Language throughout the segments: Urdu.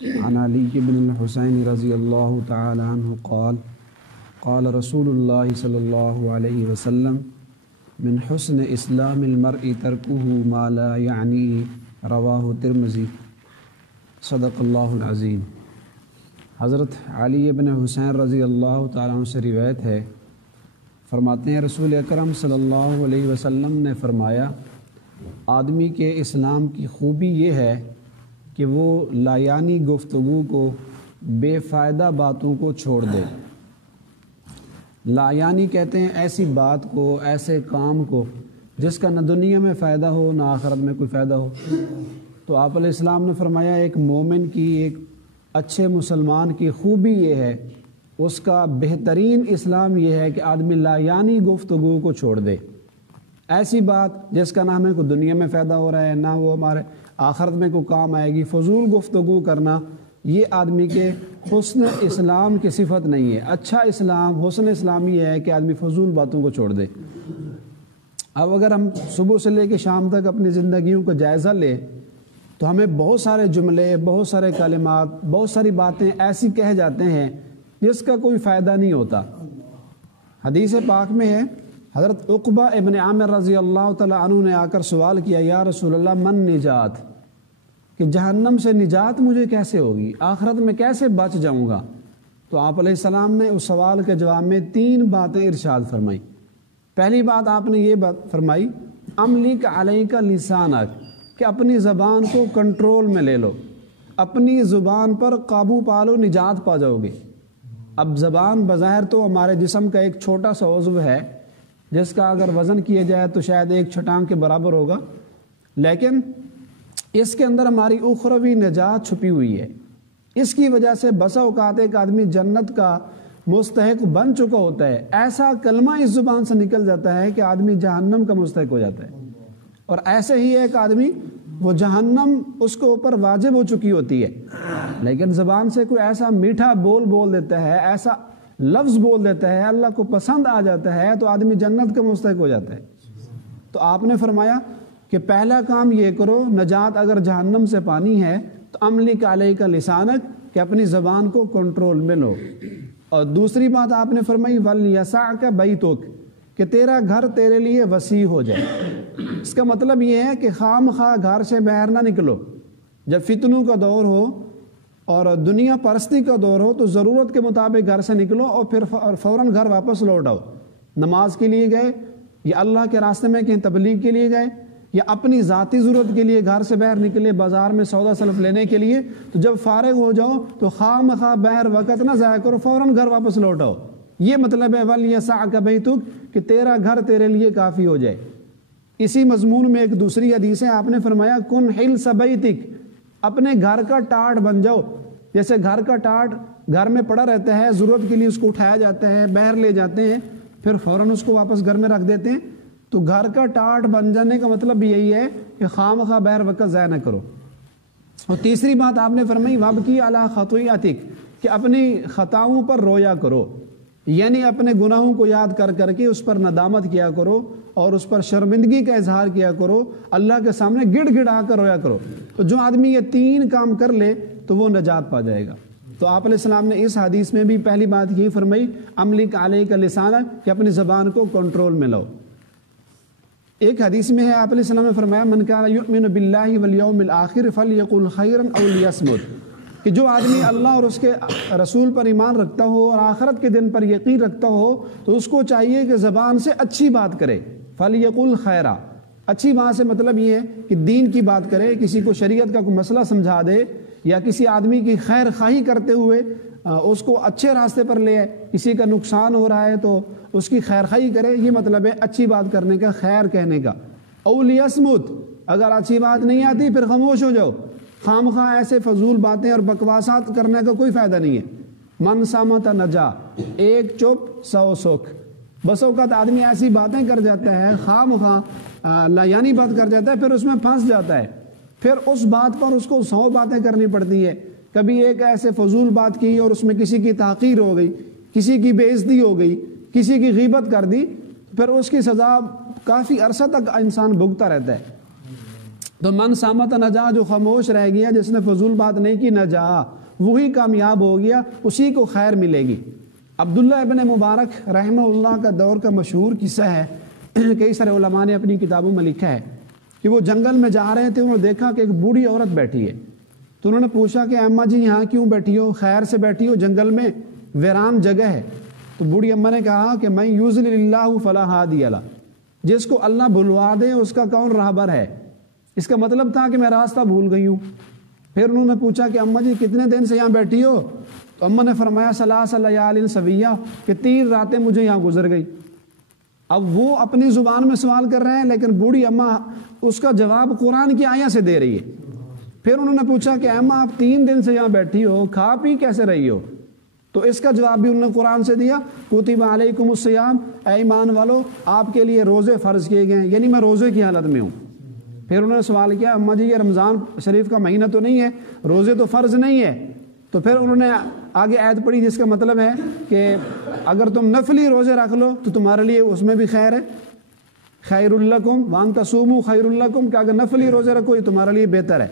عن علی بن الحسین رضی اللہ تعالی عنہ قال قال رسول اللہ صلی اللہ علیہ وسلم من حسن اسلام المرء ترکہ ما لا یعنی رواہ ترمذی صدق اللہ العظیم۔ حضرت علی بن حسین رضی اللہ تعالیٰ عنہ سے روایت ہے، فرماتے ہیں رسول اکرم صلی اللہ علیہ وسلم نے فرمایا، آدمی کے اسلام کی خوبی یہ ہے کہ وہ لایانی گفتگو کو، بے فائدہ باتوں کو چھوڑ دے۔ لایانی کہتے ہیں ایسی بات کو، ایسے کام کو جس کا نہ دنیا میں فائدہ ہو نہ آخرت میں کوئی فائدہ ہو۔ تو آپ علیہ السلام نے فرمایا ایک مومن کی، ایک اچھے مسلمان کی خوبی یہ ہے، اس کا بہترین اسلام یہ ہے کہ آدمی لایانی گفتگو کو چھوڑ دے۔ ایسی بات جس کا نہ ہمیں کوئی دنیا میں فائدہ ہو رہا ہے نہ وہ ہمارے آخرت میں کوئی کام آئے گی، فضول گفتگو کرنا یہ آدمی کے حسن اسلام کی صفت نہیں ہے۔ اچھا اسلام، حسن اسلام یہ ہے کہ آدمی فضول باتوں کو چھوڑ دے۔ اب اگر ہم صبح سے لے کے شام تک اپنی زندگیوں کا جائزہ لیں تو ہمیں بہت سارے جملے، بہت سارے کلمات، بہت ساری باتیں ایسی کہہ جاتے ہیں جس کا کوئی فائدہ نہیں ہوتا۔ حدیث پاک میں ہے، حضرت عقبہ ابن عامر رضی اللہ تعالیٰ عنہ نے آ کر سوال کیا، یا رسول اللہ من نجات، کہ جہنم سے نجات مجھے کیسے ہوگی، آخرت میں کیسے بچ جاؤں گا؟ تو آپ علیہ السلام نے اس سوال کے جواب میں 3 باتیں ارشاد فرمائی۔ پہلی بات آپ نے یہ بات فرمائی، املک علیک لسانک، کہ اپنی زبان کو کنٹرول میں لے لو، اپنی زبان پر قابو پالو، نجات پا جاؤ گے۔ اب زبان بظاہر تو ہمارے جسم کا ایک چھوٹا سا عضو ہے جس کا اگر وزن کیا جائے تو شاید ایک چھٹانگ کے برابر ہوگا، لیکن اس کے اندر ہماری اخروی نجات چھپی ہوئی ہے۔ اس کی وجہ سے بسا اوقات ایک آدمی جنت کا مستحق بن چکا ہوتا ہے، ایسا کلمہ اس زبان سے نکل جاتا ہے کہ آدمی جہنم کا مستحق ہو جاتا ہے، اور ایسے ہی ایک آدمی وہ جہنم اس کے اوپر واجب ہو چکی ہوتی ہے، لیکن زبان سے کوئی ایسا میٹھا بول دیتا ہے، ایسا لفظ بول دیتا ہے، اللہ کو پسند آ جاتا ہے تو آدمی جنت کا مستحق ہو جاتا ہے۔ تو آپ نے فرمایا کہ پہلا کام یہ کرو، نجات اگر جہنم سے پانی ہے تو املک علیک لسانک، کہ اپنی زبان کو کنٹرول میں لو۔ اور دوسری بات آپ نے فرمائی وَلْيَسَعْكَ بَيْتُكَ، کہ تیرا گھر تیرے لیے وسیع ہو جائے۔ اس کا مطلب یہ ہے کہ خام خواہ گھر سے باہر نہ نکلو۔ جب فتنوں کا دور ہو اور دنیا پرستی کا دور ہو تو ضرورت کے مطابق گھر سے نکلو اور پھر فوراً گھر واپس لوٹ آؤ۔ نماز کے لیے گئے یا اللہ کے راستے میں کہیں تبلیغ کے لیے گئے یا اپنی ذاتی ضرورت کے لیے گھر سے باہر نکلے بازار میں سودا سلف لینے کے لیے، تو جب فارغ ہو جاؤ تو خام خواہ باہر وقت نہ ضائع کرو، فوراً گھر واپس لوٹ آؤ۔ یہ مطلب ہے وَلْيَسَعْكَ بَيْتُكَ، کہ تیرا گھر تیرے لیے کافی ہو جائے۔ اسی مضمون میں ایک دوسری حدیث ہے، آپ نے فرمایا کن حلس بیتک، اپنے گھر کا ٹاٹ بن جاؤ۔ جیسے گھر کا ٹاٹ گھر میں پڑا رہتا ہے، ضرورت کے لیے اس کو اٹھایا جاتا ہے، باہر لے جاتے ہیں، پھر فوراً اس کو واپس گھر میں رکھ دیتے ہیں، تو گھر کا ٹاٹ بن جانے کا مطلب یہی ہے کہ خام خواہ باہر وقت ضائع نہ کرو۔ اور تیسری بات آپ نے فرمائی وابکی علی خطیئتک، کہ اپنی خطاؤں پر رویا کرو، یعنی اپنے گناہوں کو یاد کر کر کے اس پر ندامت کیا کرو اور اس پر شرمندگی کا اظہار کیا کرو، اللہ کے سامنے گڑ گڑا کر رویا کرو۔ تو جو آدمی یہ 3 کام کر لے تو وہ نجات پا جائے گا۔ تو آپ علیہ السلام نے اس حدیث میں بھی پہلی بات یہ فرمائی املک علیک لسانک، کہ اپنی زبان کو کنٹرول میں لاؤ۔ ایک حدیث میں ہے آپ علیہ السلام نے فرمایا من کان یؤمن باللہ والیوم الآخر فلیقل خیرا او لیصمت، کہ جو آدمی اللہ اور اس کے رسول پر ایمان رکھتا ہو اور آخرت کے دن پر یقین رکھتا ہو تو اس کو چاہیے کہ زبان سے اچھی بات کرے، فلیقل خیرا۔ اچھی بات سے مطلب یہ ہے کہ دین کی بات کرے، کسی کو شریعت کا کوئی مسئلہ سمجھا دے یا کسی آدمی کی خیر خواہی کرتے ہوئے اس کو اچھے راستے پر لے آئے، کسی کا نقصان ہو رہا ہے تو اس کی خیر خواہی کرے، یہ مطلب ہے اچھی بات کرنے کا، خیر کہنے کا۔ او لیصمت، اگر اچھی بات نہیں آتی پھر خاموش ہو جاؤ، خام خواہ ایسے فضول باتیں اور بکواسات کرنے کا کوئی فائدہ نہیں ہے۔ من صمت نجا، ایک چپ 100 سکھ۔ بس اوقات آدمی ایسی باتیں کر جاتا ہے، خام خواہ لایانی بات کر جاتا ہے، پھر اس میں پھنس جاتا ہے، پھر اس بات پر اس کو 100 باتیں کرنی پڑتی ہے۔ کبھی ایک ایسے فضول بات کی اور اس میں کسی کی تحقیر ہو گئی، کسی کی بے عزتی ہو گئی، کسی کی غیبت کر دی، پھر اس کی سزا کافی عرصہ تک انسان بھگتا رہتا ہے۔ تو من سامت نجا، جو خاموش رہ گیا، جس نے فضول بات نہیں کی، نجا، وہی کامیاب ہو گیا، اسی کو خیر ملے گی۔ عبداللہ ابن مبارک رحمہ اللہ کا دور کا مشہور قصہ ہے، کئی سارے علماء نے اپنی کتابوں میں لکھا ہے کہ وہ جنگل میں جا رہے تھے، انہوں نے دیکھا کہ ایک بوڑھی عورت بیٹھی ہے، تو انہوں نے پوچھا کہ اماں جی یہاں کیوں بیٹھی ہو، خیر سے بیٹھی ہو، جنگل میں ویران جگہ ہے۔ تو بوڑھی اماں نے کہا کہ میں یضلل اللہ فلا ہادی له، جس کو اللہ بھلوا دے اس کا کون راہبر ہے۔ اس کا مطلب تھا کہ میں راستہ بھول گئی ہوں۔ پھر انہوں نے پوچھا کہ اماں جی کتنے دن سے یہاں بیٹھی ہو؟ تو اماں نے فرمایا ثلاث لیال سویہ، کہ 3 راتیں مجھے یہاں گزر گئی۔ اب وہ اپنی زبان میں سوال کر رہے ہیں، لیکن بوڑھی اماں اس کا جواب قرآن کی آیت سے دے رہی ہے۔ پھر انہوں نے پوچھا کہ اماں آپ 3 دن سے یہاں بیٹھی ہو، کھا پی کیسے رہی ہو؟ تو اس کا جواب بھی انہوں نے قرآن سے دیا، کتب علیکم الصیام، اے ایمان والو آپ کے لیے روزے فرض کیے گئے ہیں، یعنی میں روزے کی حالت میں ہوں۔ پھر انہوں نے سوال کیا اماں جی یہ رمضان شریف کا مہینہ تو نہیں ہے، روزے تو فرض نہیں ہے۔ تو پھر انہوں نے آگے آیت پڑھی جس کا مطلب ہے کہ اگر تم نفلی روزے رکھ لو تو تمہارے لیے اس میں بھی خیر ہے، خیر لکم وان تصوموا خیر لکم، کہ اگر نفلی روزے رکھو یہ تمہارے لیے بہتر ہے،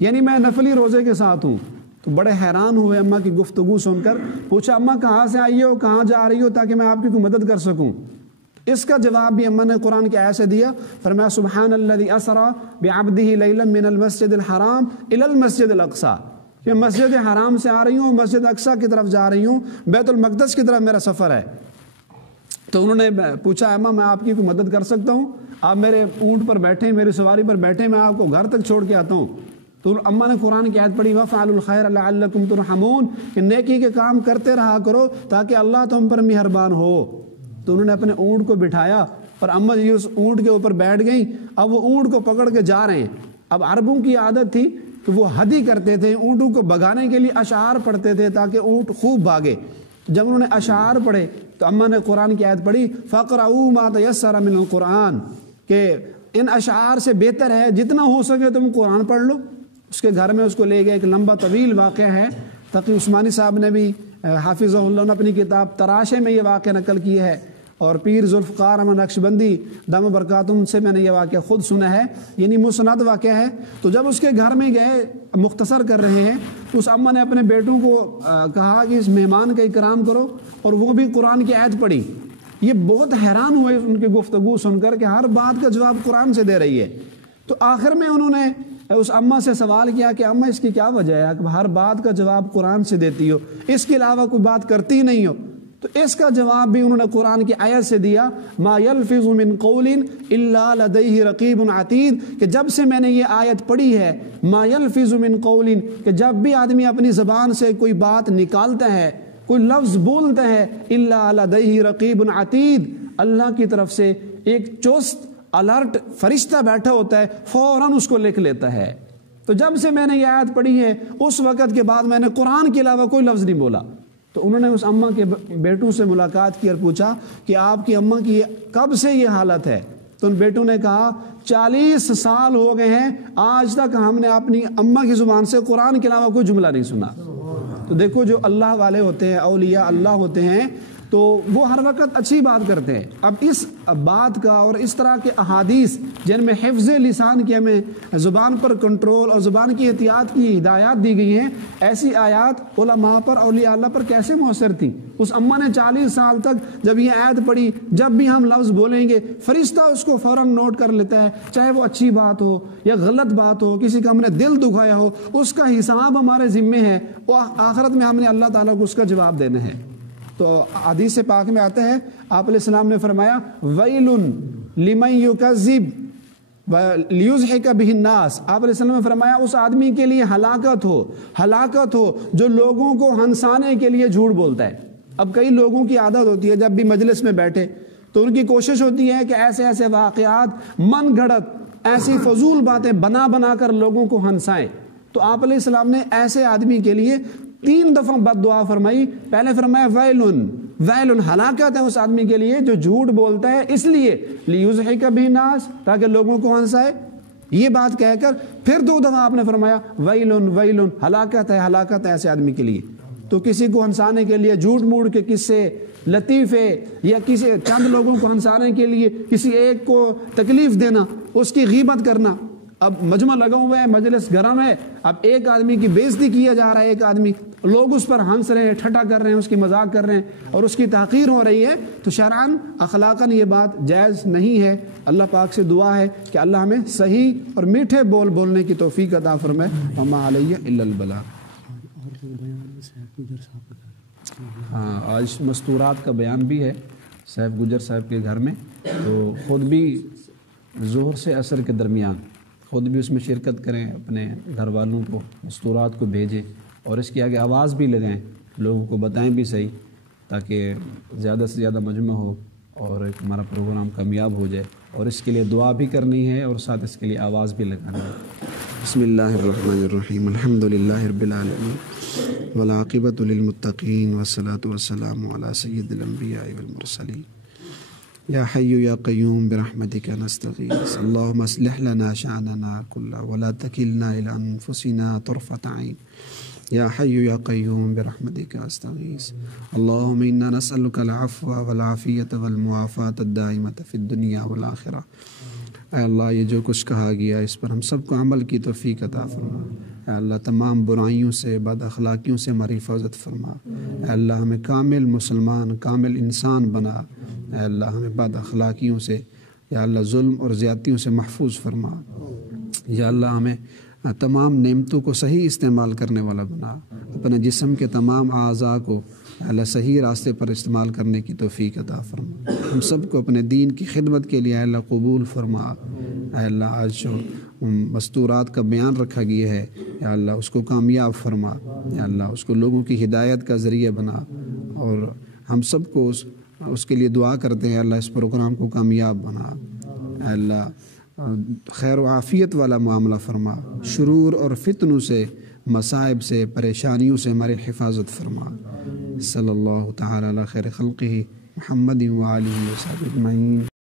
یعنی میں نفلی روزے کے ساتھ ہوں۔ تو بڑے حیران ہوئے اماں کی گفتگو سن کر، پوچھا اماں کہاں سے آئی ہو، کہاں جا رہی ہو تاکہ میں آپ کی کوئی مدد کر سکوں؟ اس کا جواب بھی اماں نے قرآن کی آیت سے دیا، فرمایا سبحان الذی اسری بعبدہ لیلا من المسجد الحرام الی المسجد الاقصی، کہ مسجد حرام سے آ رہی ہوں، مسجد اقصی کی طرف جا رہی ہوں، بیت المقدس کی طرف میرا سفر ہے۔ تو انہوں نے پوچھا اماں میں آپ کی کوئی مدد کر سکتا ہوں؟ آپ میرے اونٹ پر بیٹھے، میری سواری پر بیٹھے، میں آپ کو گھر تک چھوڑ کے آتا ہوں۔ تو اماں نے قرآن کی آیت پڑھی وَفْعَلُوا الْخَيْرَ لَعَلَّكُمْ تُرْحَمُونَ، کہ نیکی کے کام کرتے رہا کرو تاکہ اللہ تم پر مہربان ہو۔ تو انہوں نے اپنے اونٹ کو بٹھایا اور اماں جی اس اونٹ کے اوپر بیٹھ گئیں۔ اب وہ اونٹ کو پکڑ کے جا رہے ہیں۔ اب عربوں کی عادت تھی کہ وہ ہدی کرتے تھے، اونٹوں کو بھگانے کے لیے اشعار پڑھتے تھے تاکہ اونٹ خوب بھاگے۔ جب انہوں نے اشعار پڑھے تو اماں نے قرآن کی آیت پڑھی فَقْرَؤُوا مَا تَيَسَّرَ مِنَ الْقُرْآنِ، کہ ان اشعار سے بہتر ہے جتنا ہو سکے تم قرآن پڑھ لو۔ اس کے گھر میں اس کو لے گئے، ایک لمبا طویل واقعہ ہے، تقی عثمانی صاحب نے بھی حافظہ اللہ نے اپنی کتاب تراشے میں یہ واقعہ نقل کیا ہے، اور پیر ذوالفقار احمد نقشبندی دم برکاتہم سے میں نے یہ واقعہ خود سنا ہے، یعنی مسند واقعہ ہے۔ تو جب اس کے گھر میں گئے، مختصر کر رہے ہیں، تو اس اماں نے اپنے بیٹوں کو کہا کہ اس مہمان کا اکرام کرو، اور وہ بھی قرآن کی آیت پڑھی۔ یہ بہت حیران ہوئے ان کی گفتگو سن کر کہ ہر بات کا جواب قرآن سے دے رہی ہے۔ تو آخر میں انہوں نے اس اماں سے سوال کیا کہ اماں اس کی کیا وجہ ہے کہ ہر بات کا جواب قرآن سے دیتی ہو، اس کے علاوہ کوئی بات کرتی نہیں ہو؟ تو اس کا جواب بھی انہوں نے قرآن کی آیت سے دیا، ما یلفظ من قول الا لدیہ رقیب عتید، کہ جب سے میں نے یہ آیت پڑھی ہے ما یلفظ من قول، کہ جب بھی آدمی اپنی زبان سے کوئی بات نکالتا ہے، کوئی لفظ بولتا ہے، الا لدیہ رقیب عتید، اللہ کی طرف سے ایک چست الرٹ فرشتہ بیٹھا ہوتا ہے، فوراً اس کو لکھ لیتا ہے۔ تو جب سے میں نے یہ آیت پڑھی ہے اس وقت کے بعد میں نے قرآن کے علاوہ کوئی لفظ نہیں بولا۔ تو انہوں نے اس اماں کے بیٹوں سے ملاقات کی اور پوچھا کہ آپ کی اماں کی کب سے یہ حالت ہے؟ تو ان بیٹوں نے کہا 40 سال ہو گئے ہیں، آج تک ہم نے اپنی اماں کی زبان سے قرآن کے علاوہ کوئی جملہ نہیں سنا۔ تو دیکھو جو اللہ والے ہوتے ہیں، اولیاء اللہ ہوتے ہیں، تو وہ ہر وقت اچھی بات کرتے ہیں۔ اب اس بات کا اور اس طرح کے احادیث جن میں حفظ لسان کی ہمیں زبان پر کنٹرول اور زبان کی احتیاط کی ہدایات دی گئی ہیں، ایسی آیات علماء پر، اولیاء اللہ پر کیسے مؤثر تھیں؟ اس اماں نے 40 سال تک جب یہ آیت پڑھی، جب بھی ہم لفظ بولیں گے فرشتہ اس کو فوراً نوٹ کر لیتا ہے، چاہے وہ اچھی بات ہو یا غلط بات ہو، کسی کا ہم نے دل دکھایا ہو، اس کا حساب ہمارے ذمے ہے، وہ آخرت میں ہم نے اللہ تعالیٰ کو اس کا جواب دینا ہے۔ تو حدیث پاک میں آتا ہے، آپ علیہ السلام نے فرمایا ویل لمن یکذب لیضحک بہ الناس، آپ علیہ السلام نے فرمایا اس آدمی کے لیے ہلاکت ہو جو لوگوں کو ہنسانے کے لیے جھوٹ بولتا ہے۔ اب کئی لوگوں کی عادت ہوتی ہے جب بھی مجلس میں بیٹھے تو ان کی کوشش ہوتی ہے کہ ایسے ایسے واقعات، من گھڑت ایسی فضول باتیں بنا کر لوگوں کو ہنسائیں۔ تو آپ علیہ السلام نے ایسے آدمی کے لیے 3 دفعہ بد دعا فرمائی۔ پہلے فرمایا ویلن، ہلاکت ہے اس آدمی کے لیے جو جھوٹ بولتا ہے اس لیے لیضحک بہ الناس، تاکہ لوگوں کو ہنسائے۔ یہ بات کہہ کر پھر 2 دفعہ آپ نے فرمایا ویلن، ہلاکت ہے ایسے آدمی کے لیے۔ تو کسی کو ہنسانے کے لیے جھوٹ موڑ کے قصے، لطیفے، یا کسی چند لوگوں کو ہنسانے کے لیے کسی ایک کو تکلیف دینا، اس کی غیبت کرنا، اب مجمع لگا ہوا ہے، مجلس گرم ہے، اب ایک آدمی کی بےعزتی کیا جا رہا ہے، ایک آدمی، لوگ اس پر ہنس رہے ہیں، ٹھٹھا کر رہے ہیں، اس کی مذاق کر رہے ہیں اور اس کی تحقیر ہو رہی ہے، تو شرعاً اخلاقاً یہ بات جائز نہیں ہے۔ اللہ پاک سے دعا ہے کہ اللہ ہمیں صحیح اور میٹھے بول بولنے کی توفیق عطا فرمائے۔ وما علیہ الا البلاغ۔ ہاں، آج مستورات کا بیان بھی ہے سیف گجر صاحب کے گھر میں، تو خود بھی ظہر سے عصر کے درمیان خود بھی اس میں شرکت کریں، اپنے گھر والوں کو مستورات کو بھیجیں اور اس کی آگے آواز بھی لگائیں، لوگوں کو بتائیں بھی صحیح، تاکہ زیادہ سے زیادہ مجمع ہو اور ایک ہمارا پروگرام کامیاب ہو جائے، اور اس کے لیے دعا بھی کرنی ہے اور ساتھ اس کے لیے آواز بھی لگانی ہے۔ بسم اللہ الرحمن الرحیم، الحمد للہ رب العالمین والعاقبۃ للمتقین والصلاۃ والسلام علی سید الانبیاء والمرسلین، یا حی یا قیوم برحمتک نستغیث، اللہم اصلح لنا شأننا کلہ ولا تکلنا الی انفسنا طرفۃ عین، یا حی یا قیوم برحمتک استغیث، اللہم انا نسألک العفو والعافیۃ والمعافاۃ الدائمۃ فی الدنیا والآخرہ۔ اے اللہ، یہ جو کچھ کہا گیا اس پر ہم سب کو عمل کی توفیق عطا فرما۔ اے اللہ، تمام برائیوں سے، بد اخلاقیوں سے ہماری حفاظت فرما۔ اے اللہ، ہمیں کامل مسلمان، کامل انسان بنا۔ اے اللہ، ہمیں بد اخلاقیوں سے، یا اللہ ظلم اور زیادتیوں سے محفوظ فرما۔ یا اللہ، ہمیں تمام نعمتوں کو صحیح استعمال کرنے والا بنا، اپنے جسم کے تمام اعضاء کو اللہ صحیح راستے پر استعمال کرنے کی توفیق عطا فرما۔ ہم سب کو اپنے دین کی خدمت کے لیے اے اللہ قبول فرما۔ اے اللہ، آج جو مستورات کا بیان رکھا گیا ہے، یا اللہ اس کو کامیاب فرما۔ یا اللہ، اس کو لوگوں کی ہدایت کا ذریعہ بنا، اور ہم سب کو اس کے لیے دعا کرتے ہیں، اللہ اس پروگرام کو کامیاب بنا۔ اے اللہ، خیر و عافیت والا معاملہ فرما، شرور اور فتنوں سے، مصائب سے، پریشانیوں سے ہماری حفاظت فرما۔ صلی اللہ تعالی علی خیر خلقہ محمد و آلہ وصحبہ اجمعین۔